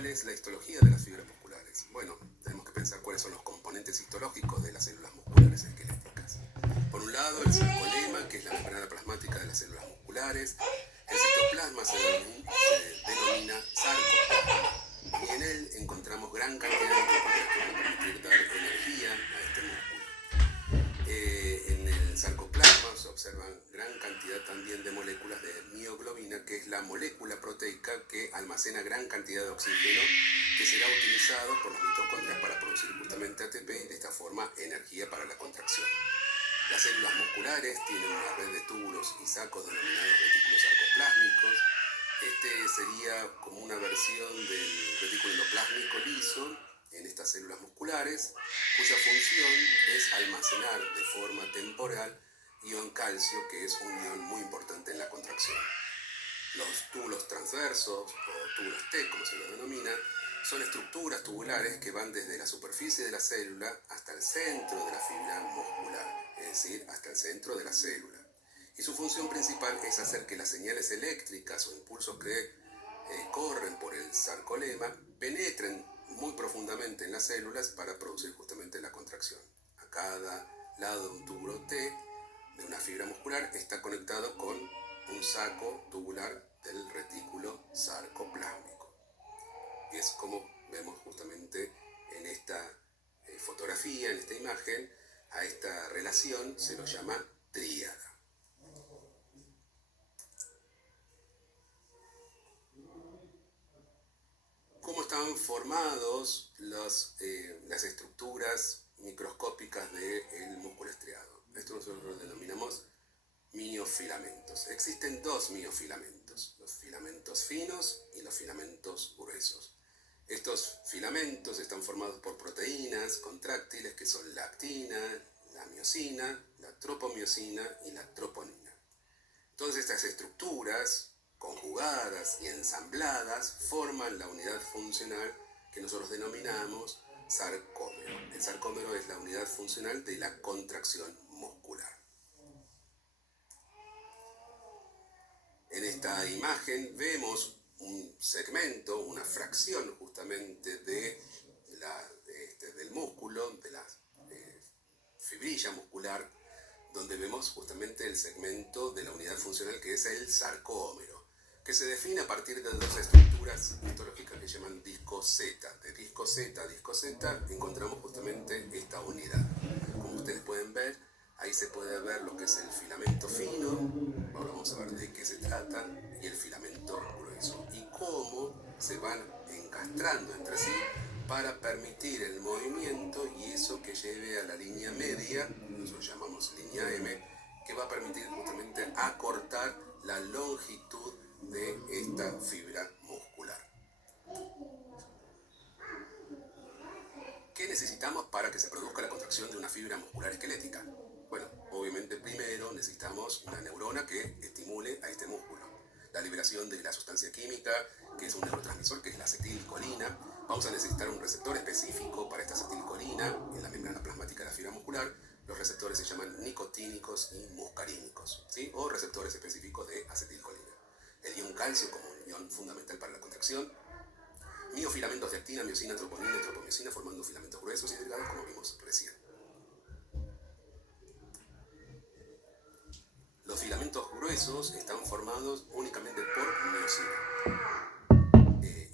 ¿Cuál es la histología de las fibras musculares? Bueno, tenemos que pensar cuáles son los componentes histológicos de las células musculares esqueléticas. Por un lado, el sarcolema, que es la membrana plasmática de las células musculares. El citoplasma se denomina sarcoplasma, y en él encontramos gran cantidad de mitocondrias que van a permitir dar energía a este músculo. En el sarcoplasma se observan gran cantidad también de moléculas de mioglobina, que es la molécula proteica que almacena gran cantidad de oxígeno que será utilizado por las mitocondrias para producir justamente ATP y de esta forma energía para la contracción. Las células musculares tienen una red de túbulos y sacos denominados retículos sarcoplásmicos. Este sería como una versión del retículo endoplásmico liso en estas células musculares, cuya función es almacenar de forma temporal ion calcio, que es un ion muy importante en la contracción. Los túbulos transversos, o túbulos T, como se lo denomina, son estructuras tubulares que van desde la superficie de la célula hasta el centro de la fibra muscular, es decir, hasta el centro de la célula. Y su función principal es hacer que las señales eléctricas o impulsos que corren por el sarcolema penetren muy profundamente en las células para producir justamente la contracción. A cada lado de un túbulo T de una fibra muscular está conectado con un saco tubular del retículo sarcoplásmico. Y es como vemos justamente en esta fotografía, en esta imagen, a esta relación se lo llama tríada. ¿Cómo están formados las estructuras microscópicas del músculo estriado? Esto nosotros lo denominamos miofilamentos. Existen dos miofilamentos, los filamentos finos y los filamentos gruesos. Estos filamentos están formados por proteínas contráctiles que son la actina, la miosina, la tropomiosina y la troponina. Todas estas estructuras conjugadas y ensambladas forman la unidad funcional que nosotros denominamos sarcómero. El sarcómero es la unidad funcional de la contracción muscular. En esta imagen vemos un segmento, una fracción justamente del músculo, de la fibrilla muscular, donde vemos justamente el segmento de la unidad funcional que es el sarcómero, que se define a partir de dos estructuras histológicas que se llaman disco Z. De disco Z a disco Z encontramos justamente esta unidad. Como ustedes pueden ver, ahí se puede ver lo que es el filamento fino, ahora vamos a ver de qué se trata, y el filamento grueso, y cómo se van encastrando entre sí para permitir el movimiento y eso que lleve a la línea media, nosotros llamamos línea M, que va a permitir justamente acortar la longitud de esta fibra muscular. ¿Qué necesitamos para que se produzca la contracción de una fibra muscular esquelética? Bueno, obviamente primero necesitamos una neurona que estimule a este músculo. La liberación de la sustancia química, que es un neurotransmisor, que es la acetilcolina. Vamos a necesitar un receptor específico para esta acetilcolina en la membrana plasmática de la fibra muscular. Los receptores se llaman nicotínicos y muscarínicos, ¿sí? O receptores específicos de acetilcolina. El ion calcio como un ion fundamental para la contracción. Miofilamentos de actina, miosina, troponina y tropomiosina formando filamentos gruesos y delgados como vimos recién. Los filamentos gruesos están formados únicamente por miosina.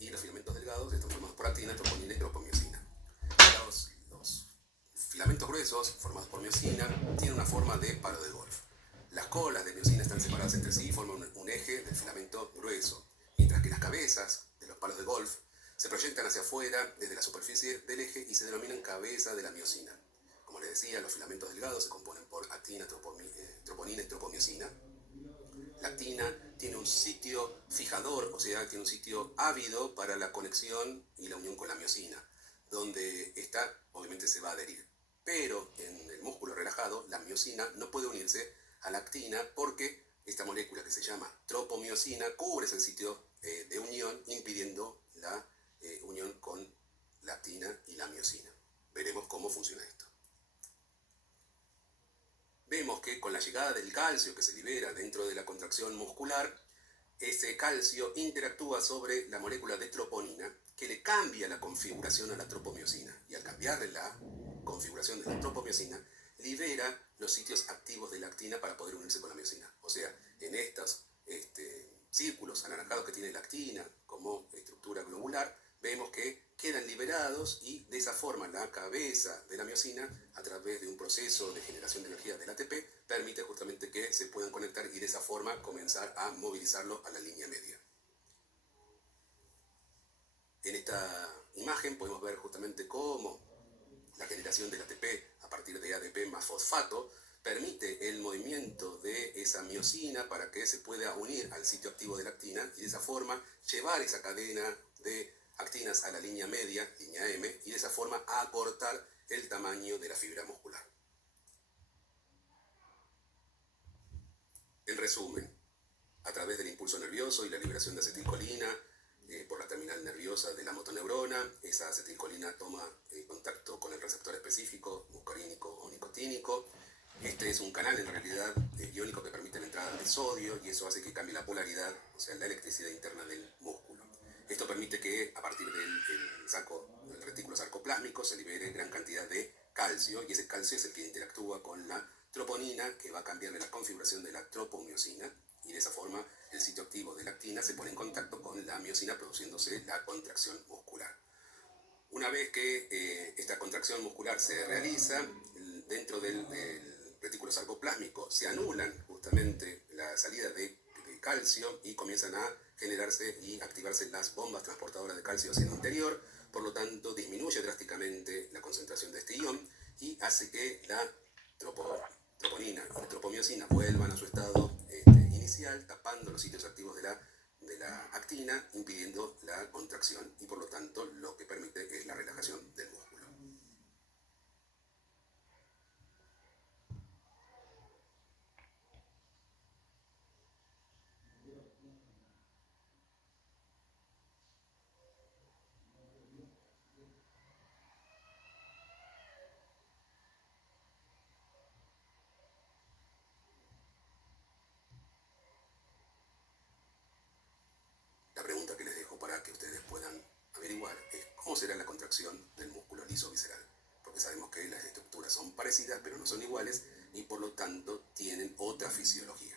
Y los filamentos delgados están formados por actina, troponina y tropomiosina. Los filamentos gruesos, formados por miosina, tienen una forma de palo de golf. Las colas de miosina están separadas entre sí y forman un eje del filamento grueso, mientras que las cabezas de los palos de golf se proyectan hacia afuera desde la superficie del eje y se denominan cabeza de la miosina. Como les decía, los filamentos delgados se componen por actina, troponina y tropomiosina. La actina tiene un sitio fijador, o sea, tiene un sitio ávido para la conexión y la unión con la miosina, donde esta obviamente se va a adherir. Pero en el músculo relajado, la miosina no puede unirse a la actina porque esta molécula que se llama tropomiosina cubre ese sitio de unión, impidiendo la unión con la actina y la miosina. Veremos cómo funciona esto. Vemos que con la llegada del calcio que se libera dentro de la contracción muscular, ese calcio interactúa sobre la molécula de troponina, que le cambia la configuración a la tropomiosina. Y al cambiarle la configuración de la tropomiosina, libera los sitios activos de la actina para poder unirse con la miosina. O sea, en estos círculos anaranjados que tiene la actina como estructura globular, vemos que quedan liberados y de esa forma la cabeza de la miosina, a través de un proceso de generación de energía del ATP, permite justamente que se puedan conectar y de esa forma comenzar a movilizarlo a la línea media. En esta imagen podemos ver justamente cómo la generación del ATP a partir de ADP más fosfato permite el movimiento de esa miosina para que se pueda unir al sitio activo de la actina y de esa forma llevar esa cadena de actinas a la línea media, línea M, y de esa forma acortar el tamaño de la fibra muscular. En resumen, a través del impulso nervioso y la liberación de acetilcolina por la terminal nerviosa de la motoneurona, esa acetilcolina toma contacto con el receptor específico, muscarínico o nicotínico. Este es un canal en realidad iónico que permite la entrada de sodio y eso hace que cambie la polaridad, o sea, la electricidad interna del músculo. Esto permite que a partir del retículo sarcoplásmico se libere gran cantidad de calcio y ese calcio es el que interactúa con la troponina, que va a cambiarle la configuración de la tropomiosina y de esa forma el sitio activo de la actina se pone en contacto con la miosina, produciéndose la contracción muscular. Una vez que esta contracción muscular se realiza, dentro del retículo sarcoplásmico se anulan justamente la salida de calcio y comienzan a generarse y activarse las bombas transportadoras de calcio hacia el interior. Por lo tanto, disminuye drásticamente la concentración de este ion y hace que la troponina y la tropomiosina vuelvan a su estado inicial, tapando los sitios activos de la actina, impidiendo la contracción y por lo tanto lo que permite es la relajación del músculo. La pregunta que les dejo para que ustedes puedan averiguar es cómo será la contracción del músculo liso visceral, porque sabemos que las estructuras son parecidas pero no son iguales y por lo tanto tienen otra fisiología.